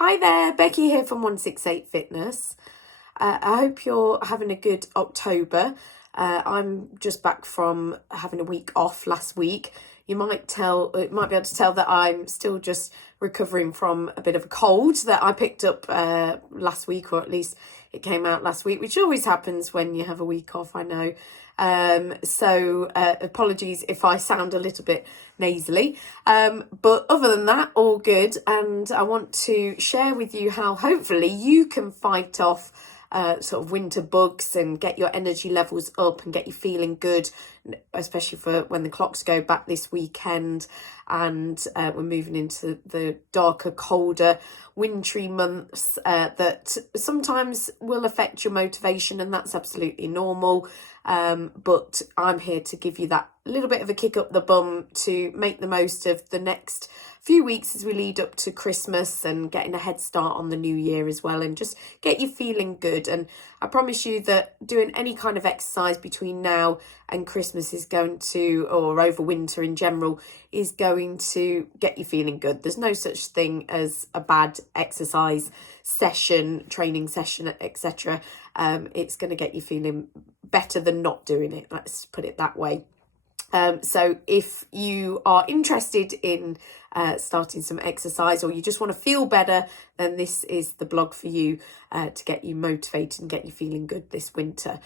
Hi there, Becky here from 168 Fitness. I hope you're having a good October. I'm just back from having a week off last week. You might be able to tell that I'm still just recovering from a bit of a cold that I picked up last week, or at least it came out last week, which always happens when you have a week off, I know. So apologies if I sound a little bit nasally. But other than that, all good. And I want to share with you how hopefully you can fight off sort of winter bugs and get your energy levels up and get you feeling good, especially for when the clocks go back this weekend and we're moving into the darker, colder, wintry months that sometimes will affect your motivation, and that's absolutely normal. But I'm here to give you that little bit of a kick up the bum to make the most of the next few weeks as we lead up to Christmas and getting a head start on the new year as well, and just get you feeling good. And I promise you that doing any kind of exercise between now and Christmas is going to, or over winter in general, is going to get you feeling good. There's no such thing as a bad exercise session, training session, etc. It's going to get you feeling better than not doing it. Let's put it that way. So if you are interested in starting some exercise, or you just want to feel better, then this is the blog for you to get you motivated and get you feeling good this winter.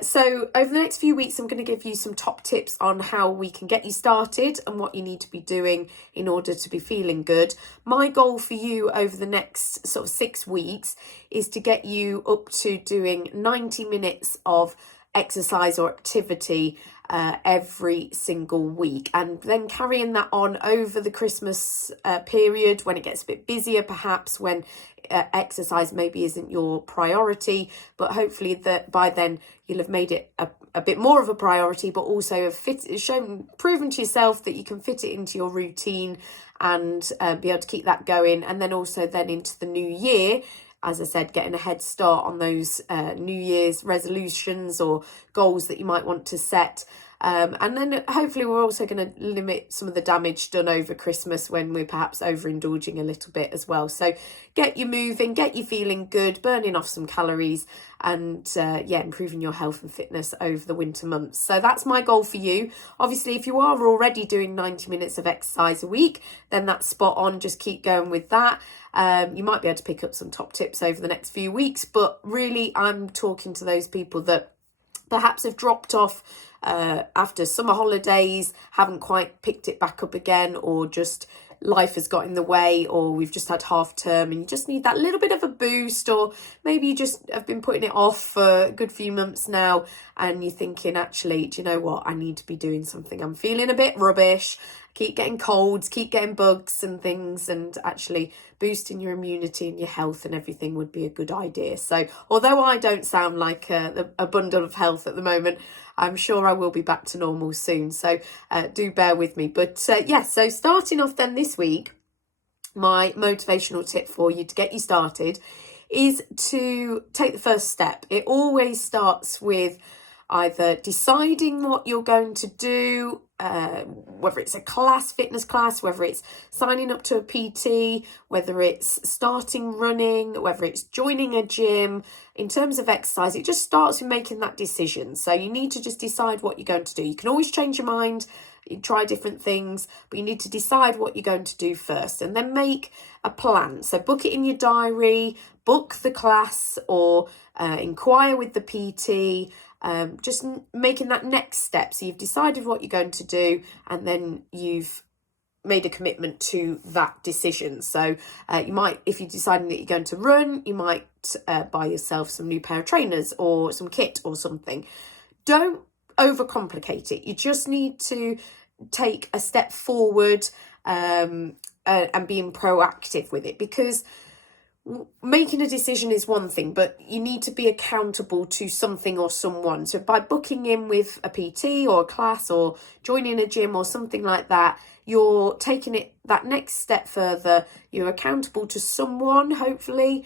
So over the next few weeks, I'm going to give you some top tips on how we can get you started and what you need to be doing in order to be feeling good. My goal for you over the next sort of 6 weeks is to get you up to doing 90 minutes of exercise or activity every single week, and then carrying that on over the Christmas period when it gets a bit busier, perhaps when exercise maybe isn't your priority, but hopefully that by then you'll have made it a bit more of a priority, but also have proven to yourself that you can fit it into your routine and be able to keep that going. And then also then into the new year, as I said, getting a head start on those New Year's resolutions or goals that you might want to set. And then hopefully we're also going to limit some of the damage done over Christmas when we're perhaps overindulging a little bit as well. So get you moving, get you feeling good, burning off some calories, and improving your health and fitness over the winter months. So that's my goal for you. Obviously, if you are already doing 90 minutes of exercise a week, then that's spot on. Just keep going with that. You might be able to pick up some top tips over the next few weeks, but really I'm talking to those people that perhaps have dropped off after summer holidays, haven't quite picked it back up again, or just life has got in the way, or we've just had half term and you just need that little bit of a boost, or maybe you just have been putting it off for a good few months now and you're thinking, actually, do you know what, I need to be doing something. I'm feeling a bit rubbish, keep getting colds, keep getting bugs and things, and actually boosting your immunity and your health and everything would be a good idea. So although I don't sound like a bundle of health at the moment, I'm sure I will be back to normal soon. So do bear with me. But so starting off then this week, my motivational tip for you to get you started is to take the first step. It always starts with either deciding what you're going to do, whether it's a fitness class, whether it's signing up to a PT, whether it's starting running, whether it's joining a gym. In terms of exercise, it just starts with making that decision. So you need to just decide what you're going to do. You can always change your mind, you try different things, but you need to decide what you're going to do first and then make a plan. So book it in your diary, book the class, or inquire with the PT. Just making that next step. So you've decided what you're going to do, and then you've made a commitment to that decision. So you might, if you're deciding that you're going to run, you might buy yourself some new pair of trainers or some kit or something. Don't overcomplicate it. You just need to take a step forward and being proactive with it, because making a decision is one thing, but you need to be accountable to something or someone. So by booking in with a PT or a class or joining a gym or something like that, you're taking it that next step further. You're accountable to someone, hopefully.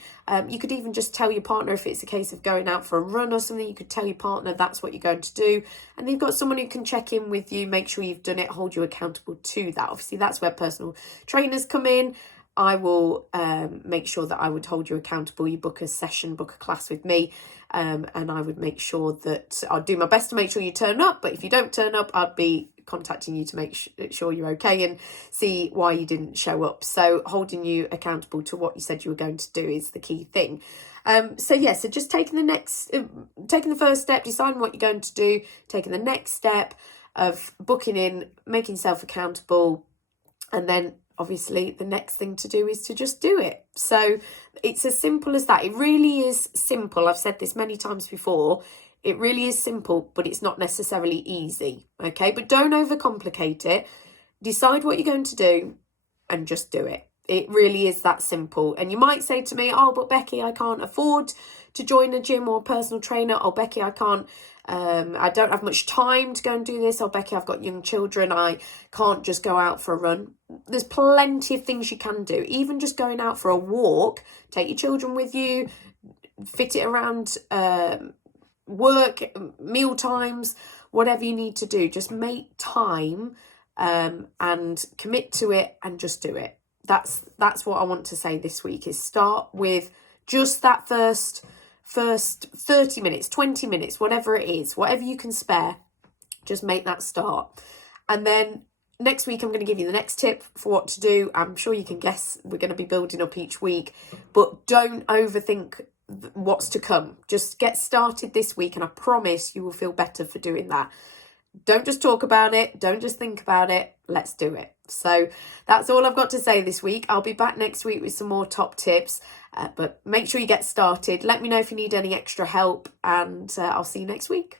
You could even just tell your partner, if it's a case of going out for a run or something, you could tell your partner that's what you're going to do. And you've got someone who can check in with you, make sure you've done it, hold you accountable to that. Obviously, that's where personal trainers come in. I will make sure that I would hold you accountable. You book a session, book a class with me, and I would make sure that I'll do my best to make sure you turn up. But if you don't turn up, I'd be contacting you to make sure you're okay and see why you didn't show up. So holding you accountable to what you said you were going to do is the key thing. So just taking the first step, deciding what you're going to do, taking the next step of booking in, making yourself accountable, and then obviously the next thing to do is to just do it. So it's as simple as that. It really is simple. I've said this many times before. It really is simple, but it's not necessarily easy. Okay, but don't overcomplicate it. Decide what you're going to do and just do it. It really is that simple. And you might say to me, oh, but Becky, I can't afford to join a gym or a personal trainer. Oh, Becky, I can't, I don't have much time to go and do this. Oh, Becky, I've got young children. I can't just go out for a run. There's plenty of things you can do. Even just going out for a walk, take your children with you, fit it around work, meal times, whatever you need to do. Just make time and commit to it and just do it. That's what I want to say this week, is start with just that first 30 minutes, 20 minutes, whatever it is, whatever you can spare, just make that start. And then next week, I'm going to give you the next tip for what to do. I'm sure you can guess we're going to be building up each week, but don't overthink what's to come. Just get started this week, and I promise you will feel better for doing that. Don't just talk about it. Don't just think about it. Let's do it. So that's all I've got to say this week. I'll be back next week with some more top tips, but make sure you get started. Let me know if you need any extra help, and I'll see you next week.